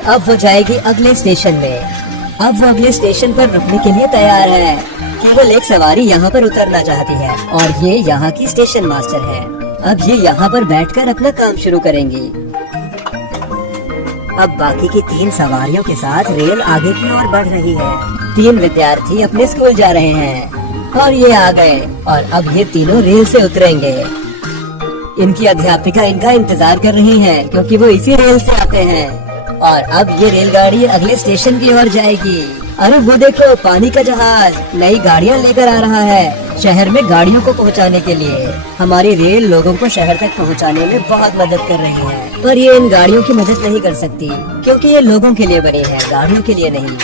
अब वो जाएगी अगले स्टेशन में। अब वो अगले स्टेशन पर रुकने के लिए तैयार है। केवल एक सवारी यहाँ पर उतरना चाहती है और ये यहाँ की स्टेशन मास्टर है। अब ये यहाँ पर बैठकर अपना काम शुरू करेंगी। अब बाकी की 3 सवारियों के साथ रेल आगे की ओर बढ़ रही है। 3 विद्यार्थी अपने स्कूल जा रहे हैं और ये आ गए और अब ये तीनों रेल से उतरेंगे। इनकी अध्यापिका इनका इंतजार कर रही हैं क्योंकि वो इसी रेल से आते हैं। और अब ये रेलगाड़ी अगले स्टेशन की ओर जाएगी। अरे वो देखो, पानी का जहाज नई गाड़ियाँ लेकर आ रहा है शहर में गाड़ियों को पहुंचाने के लिए। हमारी रेल लोगों को शहर तक पहुंचाने में बहुत मदद कर रही है, पर ये इन गाड़ियों की मदद नहीं कर सकती क्योंकि ये लोगों के लिए बनी है, गाड़ियों के लिए नहीं।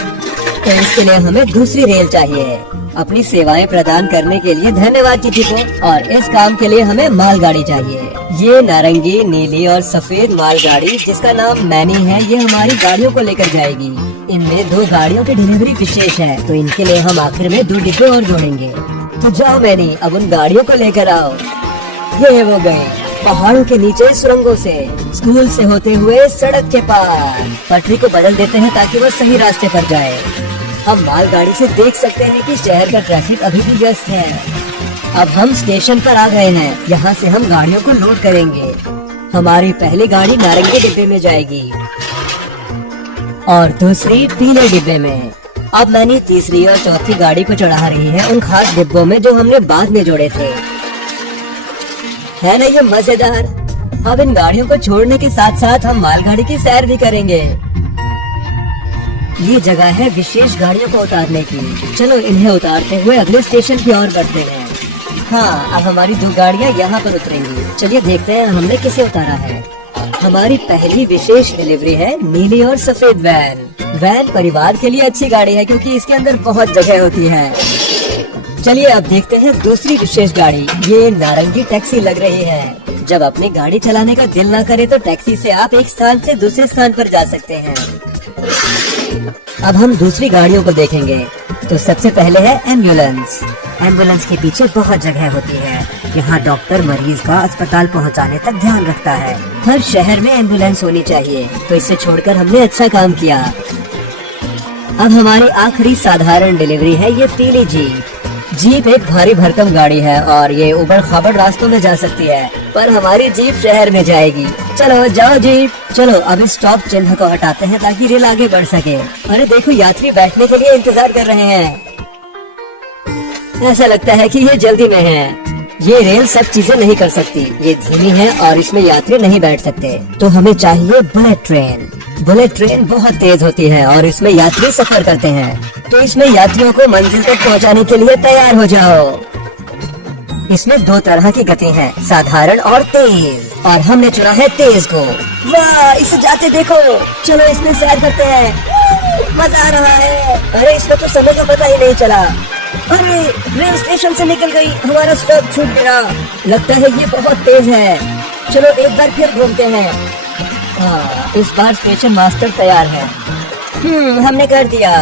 तो इसके लिए हमें दूसरी रेल चाहिए। अपनी सेवाएं प्रदान करने के लिए धन्यवाद किसी को। और इस काम के लिए हमें मालगाड़ी चाहिए। ये नारंगी, नीली और सफेद मालगाड़ी जिसका नाम मैनी है, ये हमारी गाड़ियों को लेकर जाएगी। इनमें 2 गाड़ियों की डिलीवरी विशेष है, तो इनके लिए हम आखिर में 2 डिब्बे और जोड़ेंगे। तो जाओ मैनी, अब उन गाड़ियों को लेकर आओ। ये वो गए पहाड़ों के नीचे, सुरंगों से, स्कूल से होते हुए सड़क के पार। पटरी को बदल देते हैं ताकि वो सही रास्ते पर जाए। हम मालगाड़ी से देख सकते हैं कि शहर का ट्रैफिक अभी भी व्यस्त है। अब हम स्टेशन पर आ गए हैं। यहाँ से हम गाड़ियों को लोड करेंगे। हमारी पहली गाड़ी नारंगी डिब्बे में जाएगी और दूसरी पीले डिब्बे में। अब मैंने तीसरी और चौथी गाड़ी को चढ़ा रही है उन खास डिब्बों में जो हमने बाद में जोड़े थे। है ना ये मजेदार? अब इन गाड़ियों को छोड़ने के साथ साथ हम मालगाड़ी की सैर भी करेंगे। ये जगह है विशेष गाड़ियों को उतारने की। चलो इन्हें उतारते हुए अगले स्टेशन की ओर बढ़ते हैं। हाँ, अब हमारी 2 गाड़ियाँ यहाँ पर उतरेंगी। चलिए देखते हैं हमने किसे उतारा है। हमारी पहली विशेष डिलीवरी है नीली और सफेद वैन। वैन परिवार के लिए अच्छी गाड़ी है क्योंकि इसके अंदर बहुत जगह होती है। चलिए अब देखते हैं दूसरी विशेष गाड़ी। ये नारंगी टैक्सी लग रही है। जब अपनी गाड़ी चलाने का दिल ना करे तो टैक्सी से आप एक स्थान से दूसरे स्थान पर जा सकते हैं। अब हम दूसरी गाड़ियों को देखेंगे। तो सबसे पहले है एम्बुलेंस। एम्बुलेंस के पीछे बहुत जगह होती है। यहाँ डॉक्टर मरीज का अस्पताल पहुँचाने तक ध्यान रखता है। हर शहर में एम्बुलेंस होनी चाहिए, तो इसे छोड़कर हमने अच्छा काम किया। अब हमारी आखिरी साधारण डिलीवरी है ये पीली जीप। जीप एक भारी भरकम गाड़ी है और ये उबड़ खाबड़ रास्तों में जा सकती है, पर हमारी जीप शहर में जाएगी। चलो जाओ जीप। चलो अब इस स्टॉप चिन्ह को हटाते हैं ताकि रेल आगे बढ़ सके। अरे देखो, यात्री बैठने के लिए इंतजार कर रहे हैं। ऐसा लगता है कि ये जल्दी में है। ये रेल सब चीजें नहीं कर सकती, ये धीमी है और इसमें यात्री नहीं बैठ सकते। तो हमें चाहिए बुलेट ट्रेन। बुलेट ट्रेन बहुत तेज होती है और इसमें यात्री सफर करते हैं। तो इसमें यात्रियों को मंजिल तक पहुंचाने के लिए तैयार हो जाओ। इसमें 2 तरह की गति है, साधारण और तेज, और हमने चुना है तेज को। वाह, इसे जाते देखो। चलो इसमें सैर करते हैं, मजा आ रहा है। अरे इसमें तो समय का पता ही नहीं चला। अरे रेल स्टेशन से निकल गई, हमारा स्टॉप छूट गया। लगता है ये बहुत तेज है। चलो एक बार फिर घूमते हैं। हाँ, इस बार स्टेशन मास्टर तैयार है। हमने कर दिया।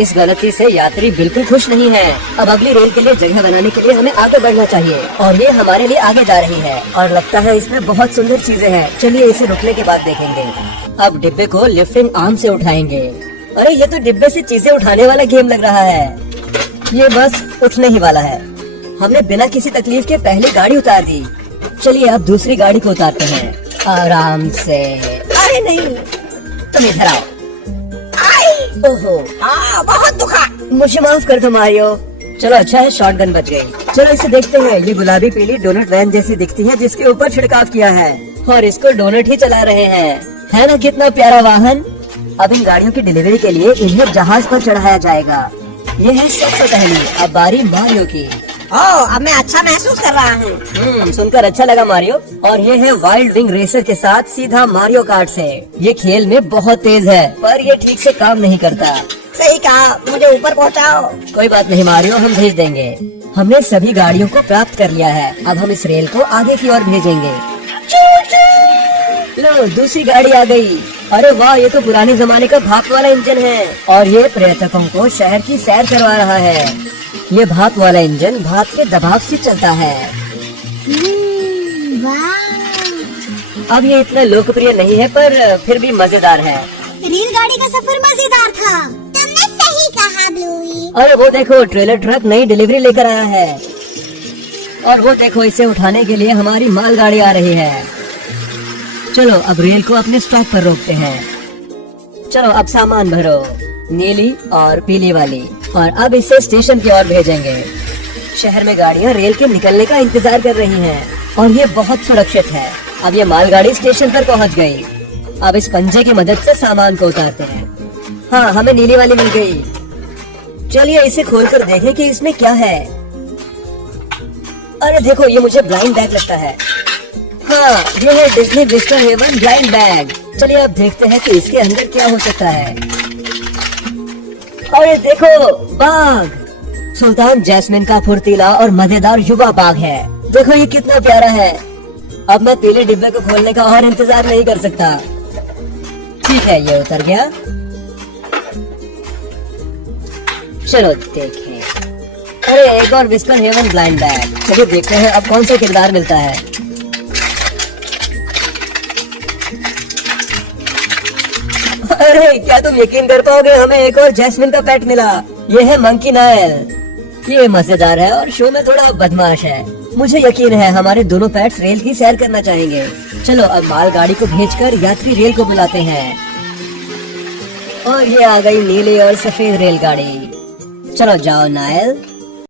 इस गलती से यात्री बिल्कुल खुश नहीं है। अब अगली रेल के लिए जगह बनाने के लिए हमें आगे बढ़ना चाहिए और ये हमारे लिए आगे जा रही है और लगता है इसमें बहुत सुंदर चीजें हैं। चलिए इसे रुकने के बाद देखेंगे। अब डिब्बे को लिफ्टिंग आर्म से उठाएंगे। अरे ये तो डिब्बे से चीजें उठाने वाला गेम लग रहा है। ये बस उठने ही वाला है। हमने बिना किसी तकलीफ के पहली गाड़ी उतार दी। चलिए अब दूसरी गाड़ी को उतारते हैं आराम से। अरे नहीं, तुम इधर आओ। ओहो, बहुत दुखा। मुझे माफ कर दो मारियो। चलो अच्छा है शॉटगन बच गई। चलो इसे देखते हैं। ये गुलाबी पीली डोनट वैन जैसी दिखती है जिसके ऊपर छिड़काव किया है और इसको डोनट ही चला रहे हैं। है ना कितना प्यारा वाहन। अब इन गाड़ियों की डिलीवरी के लिए इन्हें जहाज पर चढ़ाया जाएगा। ये है सबसे पहली। अब बारी मारियो की। अब मैं अच्छा महसूस कर रहा हूँ। सुनकर अच्छा लगा मारियो। और ये है वाइल्ड विंग रेसर के साथ सीधा मारियो कार्ट से। ये खेल में बहुत तेज है पर ये ठीक से काम नहीं करता। सही कहा, मुझे ऊपर पहुँचाओ। कोई बात नहीं मारियो, हम भेज देंगे। हमने सभी गाड़ियों को प्राप्त कर लिया है। अब हम इस रेल को आगे की ओर भेजेंगे। लो, दूसरी गाड़ी आ गई। अरे वाह, ये तो पुराने जमाने का भाप वाला इंजन है और ये पर्यटकों को शहर की सैर करवा रहा है। ये भाप वाला इंजन भाप के दबाव से चलता है। अब ये इतना लोकप्रिय नहीं है पर फिर भी मजेदार है। रेलगाड़ी का सफर मजेदार था। तुमने सही कहा ब्लूई। अरे वो देखो ट्रेलर ट्रक नई डिलीवरी लेकर आया है। और वो देखो इसे उठाने के लिए हमारी मालगाड़ी आ रही है। चलो अब रेल को अपने स्टॉप पर रोकते हैं। चलो अब सामान भरो, नीली और पीली वाली, और अब इसे स्टेशन की ओर भेजेंगे। शहर में गाड़ियां रेल के निकलने का इंतजार कर रही हैं और ये बहुत सुरक्षित है। अब ये मालगाड़ी स्टेशन पर पहुंच गई। अब इस पंजे की मदद से सामान को उतारते हैं। हाँ, हमें नीली वाली मिल गई। चलिए इसे खोलकर देखें कि इसमें क्या है। अरे देखो, ये मुझे ब्लाइंड बैग लगता है। हाँ, ये है डिज्नी विस्टर हेवन ब्लाइंड बैग। चलिए अब देखते हैं कि इसके अंदर क्या हो सकता है। अरे देखो, बाघ। सुल्तान जैस्मिन का फुर्तीला और मजेदार युवा बाघ है। देखो ये कितना प्यारा है। अब मैं पीले डिब्बे को खोलने का और इंतजार नहीं कर सकता। ठीक है, ये उतर गया। चलो देखें। अरे एक और विस्कर हेवन ब्लाइंड बैग। चलिए देखते हैं अब कौन सा किरदार मिलता है। अरे क्या तुम यकीन कर पाओगे, हमें एक और जैस्मिन का पेट मिला। ये है मंकी नायल। ये मजेदार है और शो में थोड़ा बदमाश है। मुझे यकीन है हमारे दोनों पेट्स रेल की सैर करना चाहेंगे। चलो अब मालगाड़ी को भेजकर यात्री रेल को बुलाते हैं। और ये आ गई नीली और सफेद रेलगाड़ी। चलो जाओ नायल।